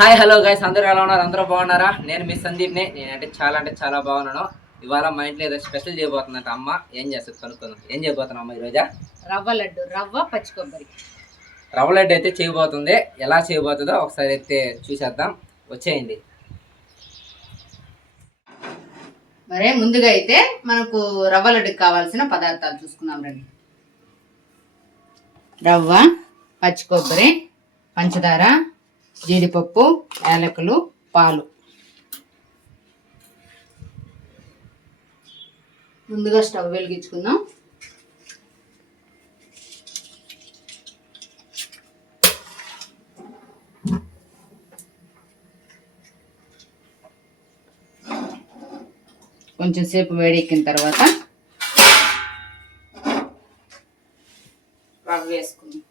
Hi hello guys, అందరూ ఎలా ఉన్నారు? అందరూ బాగున్నారా? నేను మీ సందీప్ని. నేనంటే చాలా బాగున్నాను. ఇవాళ మా ఇంట్లో ఏదో స్పెషల్ చేయబోతుందంట అమ్మ. ఏం చేస్తుంది కనుక్కుందాం. ఏం చేయబోతున్నాం అమ్మ ఈరోజా? రవ్వ లడ్డు, రవ్వ పచ్చి కొబ్బరి. రవ్వ లడ్డు అయితే చేయబోతుంది. ఎలా చేయబోతుందో ఒకసారి అయితే చూసేద్దాం. వచ్చేయండి. మరే ముందుగా అయితే మనకు రవ్వ లడ్డుకి కావాల్సిన పదార్థాలు చూసుకున్నాం రండి. రవ్వ, పచ్చి కొబ్బరి, పంచదార, జీడిపప్పు, యాలకులు, పాలు. ముందుగా స్టవ్ వెలిగించుకుందాం. కొంచెం సేపు వేడెక్కిన తర్వాత రవ్వ వేసుకుందాం.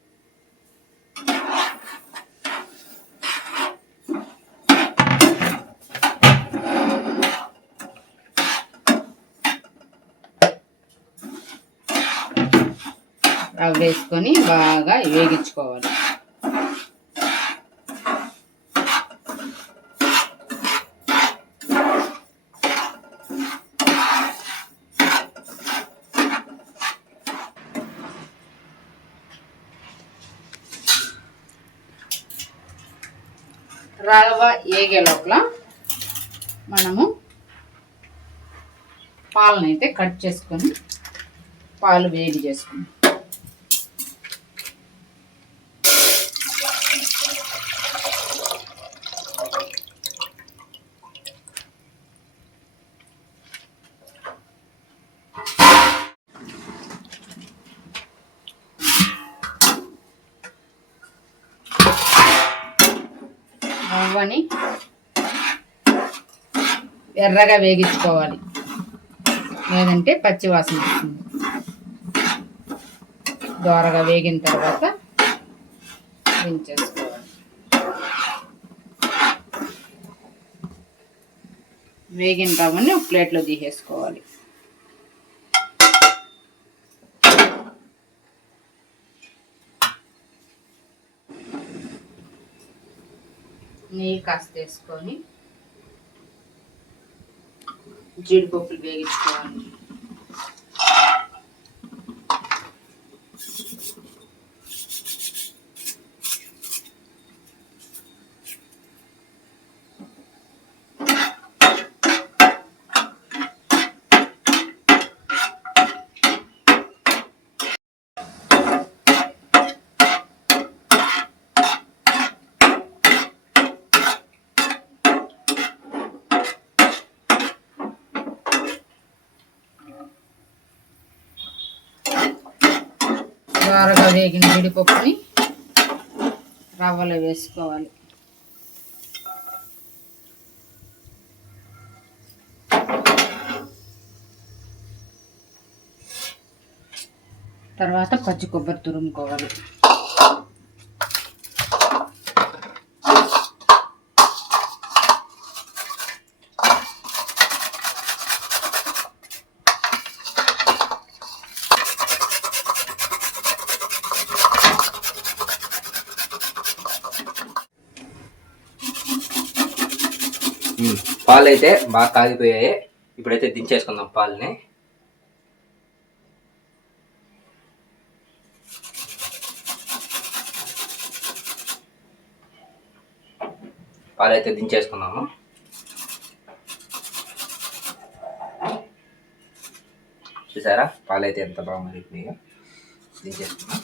రవ్వ వేసుకొని బాగా వేగించుకోవాలి. రవ్వ ఏగే లోపల మనము పాలను అయితే కట్ చేసుకొని పాలు వేడి చేసుకుందాం. రవ్వని ఎర్రగా వేగించుకోవాలి, లేదంటే పచ్చి వాసన వస్తుంది. దోరగా వేగిన తర్వాత దించేసుకోవాలి. వేగిన రవ్వని ఒక ప్లేట్లో తీసేసుకోవాలి. నెయ్యి కాస్త వేసుకొని జీడిపప్పులు వేగించుకోవాలి. దోరగా వేగిన జీడిపప్పుని రవ్వలో వేసుకోవాలి. తర్వాత పచ్చి కొబ్బరి తురుముకోవాలి. పాలు అయితే బాగా కాగిపోయాయి. ఇప్పుడైతే దించేసుకుందాం పాలని. పాలైతే దించేసుకున్నాము. చూసారా పాలైతే ఎంత బాగా మరిగిపోయాయో. దించేసుకున్నాం.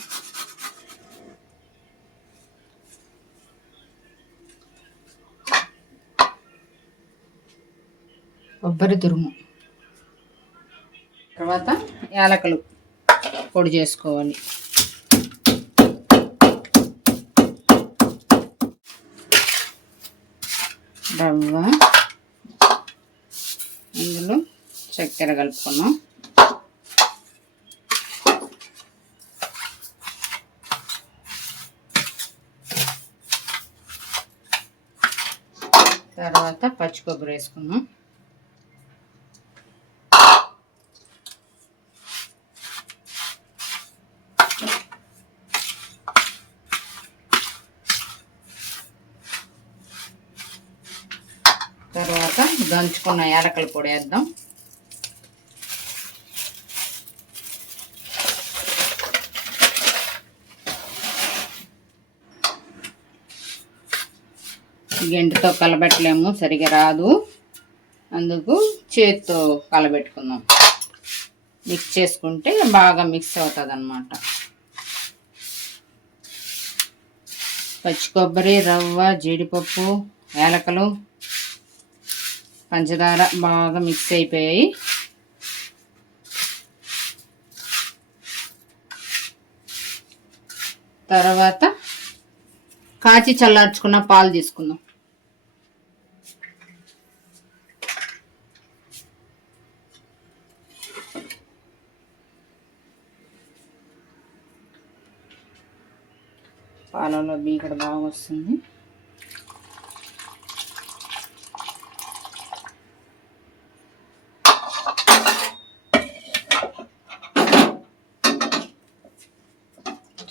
కొబ్బరి తురుము, తర్వాత యాలకులు పొడి చేసుకోవాలి. రవ్వ, ఇందులో చక్కెర కలుపుకున్నాం. తర్వాత పచ్చి కొబ్బరి వేసుకున్నాం. తర్వాత దంచుకున్న యాలకల పొడి వేద్దాం. గెంటితో కలబెట్టలేము, సరిగా రాదు, అందుకు చేతితో కలబెట్టుకుందాం. మిక్స్ చేసుకుంటే బాగా మిక్స్ అవుతుంది అన్నమాట. పచ్చి కొబ్బరి, రవ్వ, జీడిపప్పు, యాలకలు, పంచదార బాగా మిక్స్ అయిపోయాయి. తర్వాత కాచి చల్లార్చుకున్న పాలు తీసుకుందాం. పాలలో మీగడ బాగా వస్తుంది.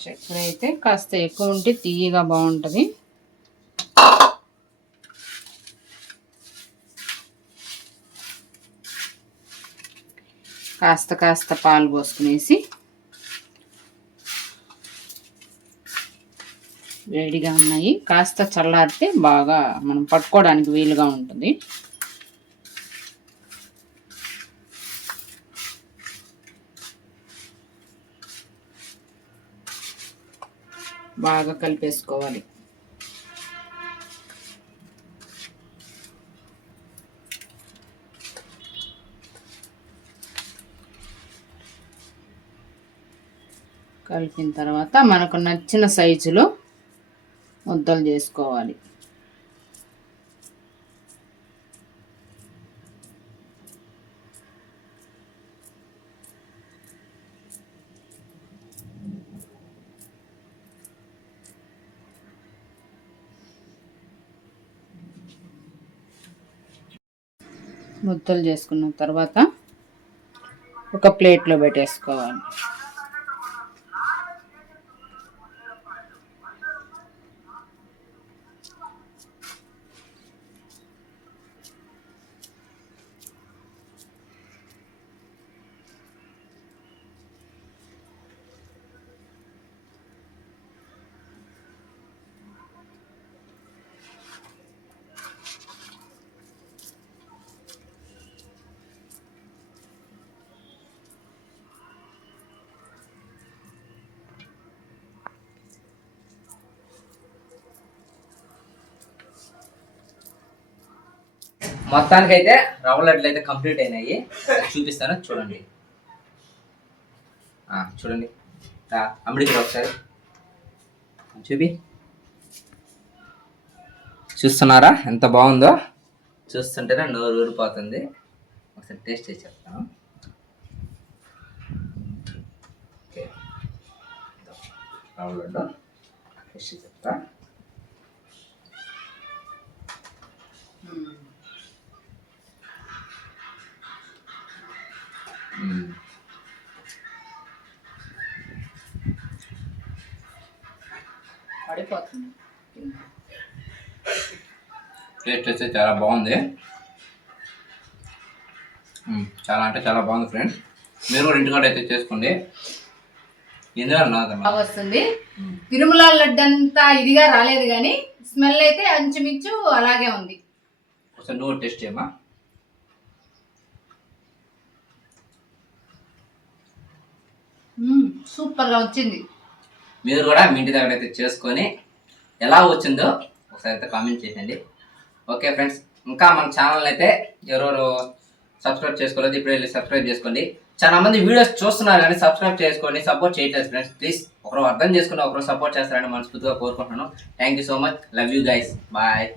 చక్కెర అయితే కాస్త ఎక్కువ ఉంటే తీయగా బాగుంటుంది. కాస్త పాలు పోసుకునేసి వేడిగా ఉన్నాయి, కాస్త చల్లారితే బాగా మనం పట్టుకోవడానికి వీలుగా ఉంటుంది. బాగా కలిపేసుకోవాలి. కలిపిన తర్వాత మనకు నచ్చిన సైజులో ముద్దలు చేసుకోవాలి. ముద్దలు చేసుకున్న తర్వాత ఒక ప్లేట్లో పెట్టేసుకోవాలి. మొత్తానికైతే రవ్వ లడ్లు అయితే కంప్లీట్ అయినాయి. చూపిస్తాను చూడండి. చూడండి అమ్మిడికి ఒకసారి చూస్తున్నారా ఎంత బాగుందో? చూస్తుంటేనే నోరు ఊరిపోతుంది. ఒకసారి టేస్ట్ చేసి చెప్తాను. ఓకే, రవ్వ లడ్డు టేస్ట్ చేసి చెప్తా. పడిపోతుంది. టేస్ట్ అయితే చాలా బాగుంది. చాలా అంటే చాలా బాగుంది ఫ్రెండ్స్. మీరు కూడా ఇంటికాడ అయితే చేసుకోండి. బాగా వస్తుంది. తిరుమల లడ్డు అంతా ఇదిగా రాలేదు, కానీ స్మెల్ అయితే అంచుమించు అలాగే ఉంది. ఒకసారి నువ్వు టేస్ట్ చేయమ్మా. సూపర్గా వచ్చింది. మీరు కూడా మీ ఇంటి దగ్గర అయితే చేసుకొని ఎలా వచ్చిందో ఒకసారి అయితే కామెంట్ చేయండి. ఓకే ఫ్రెండ్స్, ఇంకా మన ఛానల్ అయితే ఎవరెవరు సబ్స్క్రైబ్ చేసుకోలేదు ఇప్పుడు వెళ్ళి సబ్స్క్రైబ్ చేసుకోండి. చాలా మంది వీడియోస్ చూస్తున్నారు కానీ సబ్స్క్రైబ్ చేసుకోండి, సపోర్ట్ చేయట్లేదు ఫ్రెండ్స్. ప్లీజ్ ఒకరు అర్థం చేసుకుని ఒకరు సపోర్ట్ చేస్తారని మనస్ఫూర్తిగా కోరుకుంటున్నాను. Thank you so much. Love you guys. Bye.